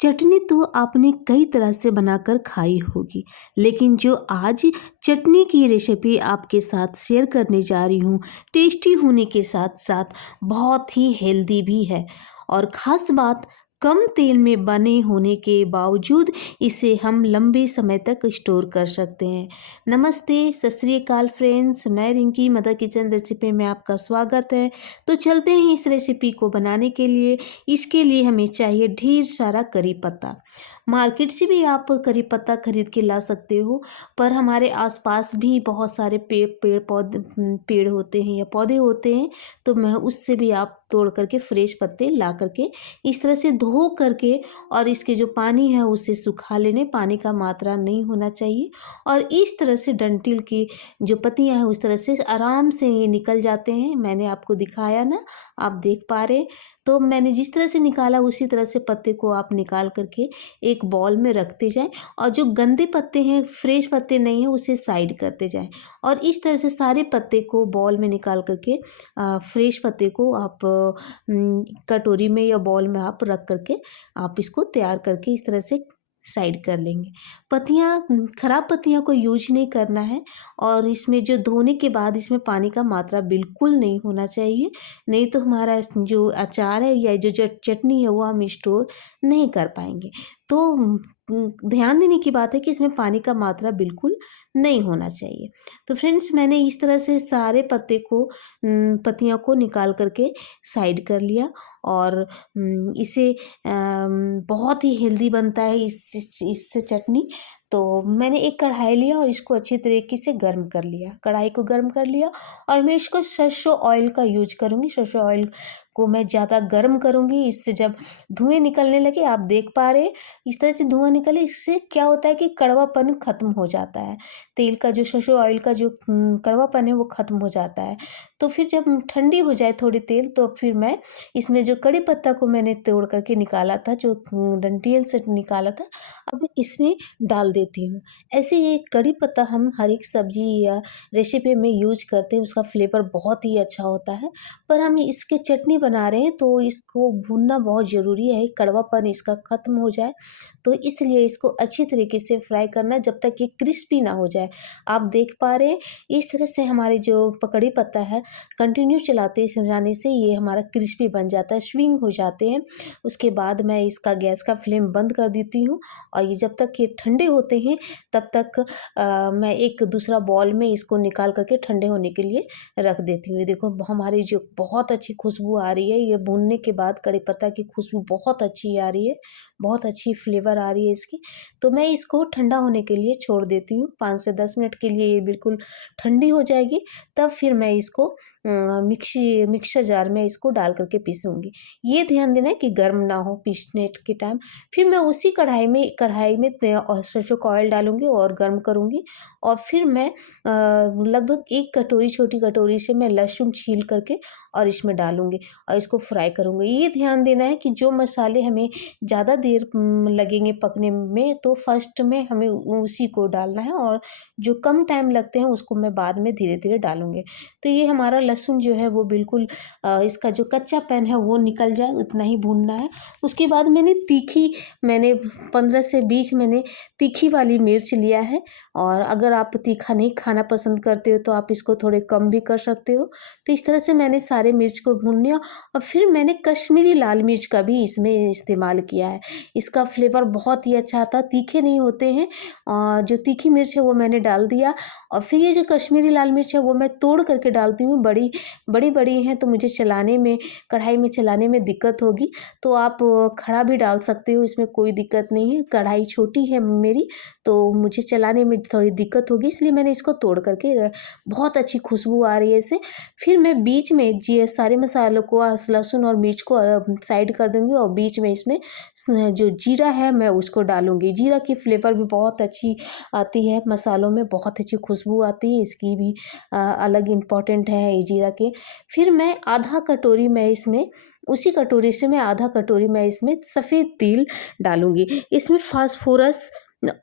चटनी तो आपने कई तरह से बनाकर खाई होगी, लेकिन जो आज चटनी की रेसिपी आपके साथ शेयर करने जा रही हूँ, टेस्टी होने के साथ साथ बहुत ही हेल्दी भी है। और ख़ास बात, कम तेल में बने होने के बावजूद इसे हम लंबे समय तक स्टोर कर सकते हैं। नमस्ते, सत श्री अकाल फ्रेंड्स, मैं रिंकी मदर किचन रेसिपी में आपका स्वागत है। तो चलते हैं इस रेसिपी को बनाने के लिए। इसके लिए हमें चाहिए ढेर सारा करी पत्ता। मार्केट से भी आप करी पत्ता खरीद के ला सकते हो, पर हमारे आसपास भी बहुत सारे पेड़ होते हैं या पौधे होते हैं, तो मैं उससे भी आप तोड़ करके फ्रेश पत्ते ला करके इस तरह से धो करके और इसके जो पानी है उसे सुखा लेने। पानी का मात्रा नहीं होना चाहिए और इस तरह से डंठल की जो पत्तियां हैं उस तरह से आराम से ये निकल जाते हैं। मैंने आपको दिखाया ना, आप देख पा रहे। तो मैंने जिस तरह से निकाला उसी तरह से पत्ते को आप निकाल करके एक बॉल में रखते जाएं और जो गंदे पत्ते हैं, फ्रेश पत्ते नहीं हैं, उसे साइड करते जाएं। और इस तरह से सारे पत्ते को बॉल में निकाल करके फ्रेश पत्ते को आप कटोरी में या बॉल में आप रख करके आप इसको तैयार करके इस तरह से साइड कर लेंगे। पत्तियाँ, खराब पत्तियों को यूज नहीं करना है। और इसमें जो धोने के बाद इसमें पानी का मात्रा बिल्कुल नहीं होना चाहिए, नहीं तो हमारा जो अचार है या जो चटनी है वो हम स्टोर नहीं कर पाएंगे। तो ध्यान देने की बात है कि इसमें पानी का मात्रा बिल्कुल नहीं होना चाहिए। तो फ्रेंड्स, मैंने इस तरह से सारे पत्तियों को निकाल करके साइड कर लिया। और इसे बहुत ही हेल्दी बनता है इससे चटनी। तो मैंने एक कढ़ाई लिया और इसको अच्छी तरीके से गर्म कर लिया। कढ़ाई को गर्म कर लिया और मैं इसको सरसों ऑयल का यूज करूँगी। सरसों ऑयल को मैं ज़्यादा गर्म करूँगी, इससे जब धुएँ निकलने लगे, आप देख पा रहे इस तरह से धुआं निकले, इससे क्या होता है कि कड़वापन खत्म हो जाता है। तेल का जो सरसों ऑयल का जो कड़वापन है वो खत्म हो जाता है। तो फिर जब ठंडी हो जाए थोड़ी तेल, तो फिर मैं इसमें जो कड़ी पत्ता को मैंने तोड़ करके निकाला था, जो डंठल से निकाला था, अब इसमें डाल देती हूँ। ऐसे ये कड़ी पत्ता हम हर एक सब्जी या रेसिपी में यूज करते हैं, उसका फ्लेवर बहुत ही अच्छा होता है। पर हम इसके चटनी बना रहे हैं तो इसको भूनना बहुत ज़रूरी है, कड़वापन इसका ख़त्म हो जाए। तो इसलिए इसको अच्छी तरीके से फ्राई करना जब तक ये क्रिस्पी ना हो जाए। आप देख पा रहे हैं इस तरह से हमारे जो कड़ी पत्ता है, कंटिन्यू चलाते जाने से ये हमारा क्रिस्पी बन जाता है, स्विंग हो जाते हैं। उसके बाद मैं इसका गैस का फ्लेम बंद कर देती हूँ और ये जब तक ये ठंडे होते हैं तब तक मैं एक दूसरा बॉल में इसको निकाल करके ठंडे होने के लिए रख देती हूँ। ये देखो हमारी जो बहुत अच्छी खुशबू आ रही है, ये भूनने के बाद कड़ी पत्ता की खुशबू बहुत अच्छी आ रही है, बहुत अच्छी फ्लेवर आ रही है इसकी। तो मैं इसको ठंडा होने के लिए छोड़ देती हूँ। 5 से 10 मिनट के लिए ये बिल्कुल ठंडी हो जाएगी, तब फिर मैं इसको मिक्सर जार में इसको डाल करके पीसूँगी। ये ध्यान देना है कि गर्म ना हो पीसने के टाइम। फिर मैं उसी कढ़ाई में सरसों का ऑयल डालूँगी और गर्म करूँगी। और फिर मैं लगभग 1 कटोरी, छोटी कटोरी से मैं लहसुन छील करके और इसमें डालूँगी और इसको फ्राई करूँगी। ये ध्यान देना है कि जो मसाले हमें ज़्यादा देर लगेंगे पकने में, तो फर्स्ट में हमें उसी को डालना है और जो कम टाइम लगते हैं उसको मैं बाद में धीरे-धीरे डालूँगी। तो ये हमारा लहसुन जो है वो बिल्कुल इसका जो कच्चापन है वो निकल जाए, उतना ही भूनना है। उसके बाद मैंने 15 से 20 मैंने तीखी वाली मिर्च लिया है। और अगर आप तीखा नहीं खाना पसंद करते हो तो आप इसको थोड़े कम भी कर सकते हो। तो इस तरह से मैंने सारे मिर्च को भून लिया और फिर मैंने कश्मीरी लाल मिर्च का भी इसमें इस्तेमाल किया है। इसका फ्लेवर बहुत ही अच्छा आता है, तीखे नहीं होते हैं। और जो तीखी मिर्च है वो मैंने डाल दिया और फिर ये जो कश्मीरी लाल मिर्च है वो मैं तोड़ करके डालती हूँ। बड़ी हैं तो मुझे कढ़ाई में चलाने में दिक्कत होगी, तो आप खड़ा भी डाल सकते हो, इसमें कोई दिक्कत नहीं है। कढ़ाई छोटी है मेरी तो मुझे चलाने में थोड़ी दिक्कत होगी, इसलिए मैंने इसको तोड़ करके बहुत अच्छी खुशबू आ रही है इससे। फिर मैं बीच में जी सारे मसालों को, लहसुन और मिर्च को साइड कर दूँगी और बीच में इसमें जो जीरा है मैं उसको डालूँगी। जीरा की फ्लेवर भी बहुत अच्छी आती है, मसालों में बहुत अच्छी खुशबू आती है, इसकी भी अलग इम्पोर्टेंट है ये जीरा के। फिर मैं उसी कटोरी से मैं आधा कटोरी मैं इसमें सफ़ेद तिल डालूँगी। इसमें फास्फोरस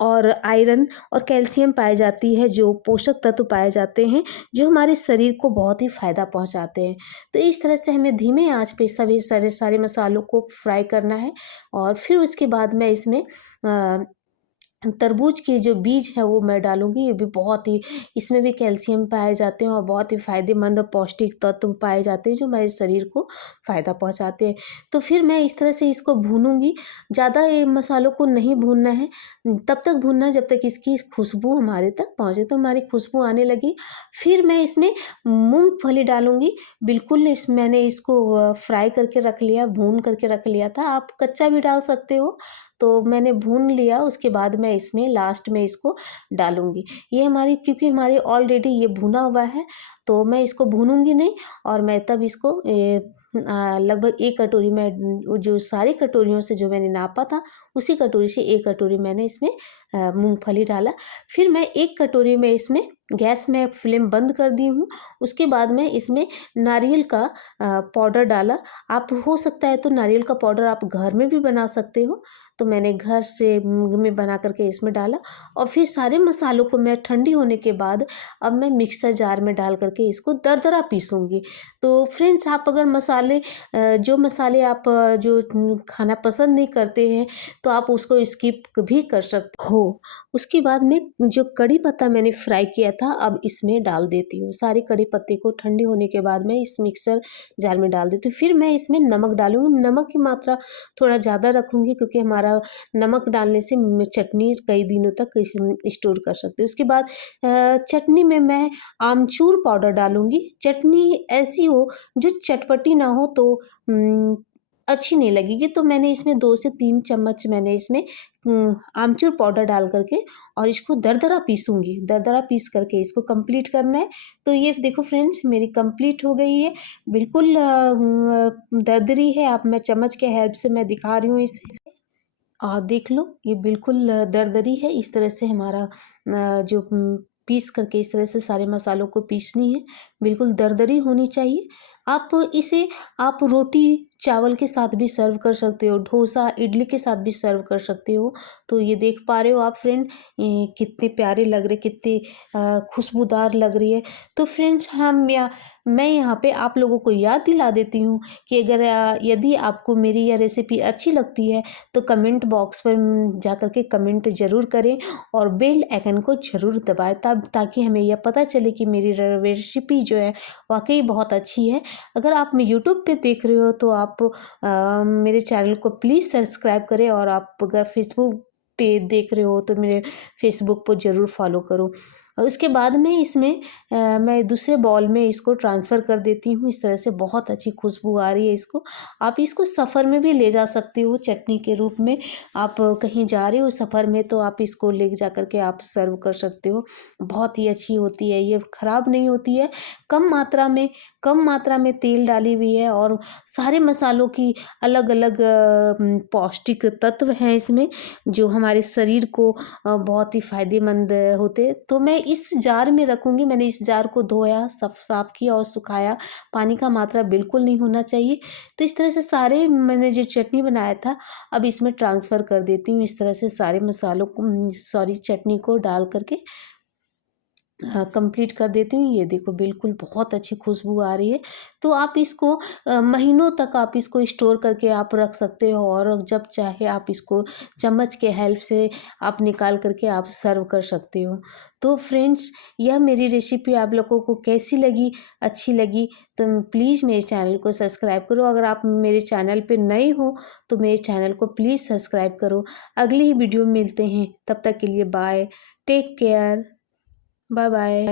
और आयरन और कैल्शियम पाए जाती है, जो पोषक तत्व पाए जाते हैं जो हमारे शरीर को बहुत ही फ़ायदा पहुंचाते हैं। तो इस तरह से हमें धीमे आंच पे सभी सारे मसालों को फ्राई करना है। और फिर उसके बाद मैं इसमें तरबूज के जो बीज है वो मैं डालूँगी। ये भी बहुत ही, इसमें भी कैल्शियम पाए जाते हैं और बहुत ही फ़ायदेमंद और पौष्टिक तत्व पाए जाते हैं जो हमारे शरीर को फ़ायदा पहुंचाते हैं। तो फिर मैं इस तरह से इसको भूनूँगी। ज़्यादा ये मसालों को नहीं भूनना है, तब तक भूनना है जब तक इसकी खुशबू हमारे तक पहुँचे। तो हमारी खुशबू आने लगी, फिर मैं इसमें मूँगफली डालूँगी। बिल्कुल मैंने इसको फ्राई करके रख लिया, भून करके रख लिया था। आप कच्चा भी डाल सकते हो, तो मैंने भून लिया। उसके बाद मैं इसमें लास्ट में इसको डालूँगी। ये हमारी, क्योंकि हमारी ऑलरेडी ये भुना हुआ है, तो मैं इसको भूनूँगी नहीं। और मैं तब इसको लगभग 1 कटोरी में, जो सारी कटोरियों से जो मैंने नापा था उसी कटोरी से 1 कटोरी मैंने इसमें मूँगफली डाला। फिर मैं 1 कटोरी में इसमें, गैस में फ्लेम बंद कर दी हूँ। उसके बाद मैं इसमें नारियल का पाउडर डाला। आप हो सकता है तो नारियल का पाउडर आप घर में भी बना सकते हो, तो मैंने घर से में बना करके इसमें डाला। और फिर सारे मसालों को मैं ठंडी होने के बाद अब मैं मिक्सर जार में डाल करके इसको दरदरा पीसूँगी। तो फ्रेंड्स, आप अगर जो मसाले आप जो खाना पसंद नहीं करते हैं, तो आप उसको स्किप भी कर सकते हो। उसके बाद में जो कड़ी पत्ता मैंने फ्राई किया था, अब इसमें डाल देती हूँ। सारे कड़ी पत्ते को ठंडे होने के बाद मैं इस मिक्सर जार में डाल देती हूँ। फिर मैं इसमें नमक डालूँगी। नमक की मात्रा थोड़ा ज़्यादा रखूँगी, क्योंकि हमारा नमक डालने से चटनी कई दिनों तक स्टोर कर सकते हैं। उसके बाद चटनी में मैं आमचूर पाउडर डालूँगी। चटनी ऐसी हो जो चटपटी ना हो, तो अच्छी नहीं लगेगी। तो मैंने इसमें 2 से 3 चम्मच मैंने इसमें आमचूर पाउडर डाल करके और इसको दरदरा पीसूँगी। दरदरा पीस करके इसको कंप्लीट करना है। तो ये देखो फ्रेंड्स, मेरी कंप्लीट हो गई है। बिल्कुल दरदरी है। आप, मैं चम्मच के हेल्प से मैं दिखा रही हूँ इसे। देख लो, ये बिल्कुल दरदरी है। इस तरह से हमारा जो पीस करके इस तरह से सारे मसालों को पीसनी है, बिल्कुल दरदरी होनी चाहिए। आप इसे, आप रोटी चावल के साथ भी सर्व कर सकते हो, डोसा इडली के साथ भी सर्व कर सकते हो। तो ये देख पा रहे हो आप फ्रेंड, कितने प्यारे लग रहे, कितने खुशबूदार लग रही है। तो फ्रेंड्स, मैं यहाँ पे आप लोगों को याद दिला देती हूँ कि अगर यदि आपको मेरी यह रेसिपी अच्छी लगती है, तो कमेंट बॉक्स पर जा कर के कमेंट ज़रूर करें और बेल आइकन को ज़रूर दबाएं, तब ताकि हमें यह पता चले कि मेरी रेसिपी जो है वाकई बहुत अच्छी है। अगर आप यूट्यूब पे देख रहे हो, तो आप मेरे चैनल को प्लीज़ सब्सक्राइब करें। और आप अगर फेसबुक पे देख रहे हो, तो मेरे फेसबुक को ज़रूर फॉलो करो। और उसके बाद में इसमें मैं दूसरे बाउल में इसको ट्रांसफ़र कर देती हूँ। इस तरह से बहुत अच्छी खुशबू आ रही है इसको। आप इसको सफ़र में भी ले जा सकते हो चटनी के रूप में। आप कहीं जा रहे हो सफ़र में, तो आप इसको ले जा कर के आप सर्व कर सकते हो। बहुत ही अच्छी होती है, ये ख़राब नहीं होती है। कम मात्रा में तेल डाली हुई है, और सारे मसालों की अलग-अलग पौष्टिक तत्व हैं इसमें, जो हमारे शरीर को बहुत ही फ़ायदेमंद होते। तो मैं इस जार में रखूँगी। मैंने इस जार को धोया, साफ़ किया और सुखाया। पानी का मात्रा बिल्कुल नहीं होना चाहिए। तो इस तरह से सारे मैंने जो चटनी बनाया था, अब इसमें ट्रांसफ़र कर देती हूँ। इस तरह से सारे मसालों को, चटनी को डाल करके कंप्लीट कर देती हूँ। ये देखो, बिल्कुल बहुत अच्छी खुशबू आ रही है। तो आप इसको महीनों तक आप इसको स्टोर करके आप रख सकते हो, और जब चाहे आप इसको चम्मच के हेल्प से आप निकाल करके आप सर्व कर सकते हो। तो फ्रेंड्स, यह मेरी रेसिपी आप लोगों को कैसी लगी, अच्छी लगी, तो प्लीज़ मेरे चैनल को सब्सक्राइब करो। अगर आप मेरे चैनल पे नए हो, तो मेरे चैनल को प्लीज़ सब्सक्राइब करो। अगली ही वीडियो में मिलते हैं, तब तक के लिए bye, take care, bye bye.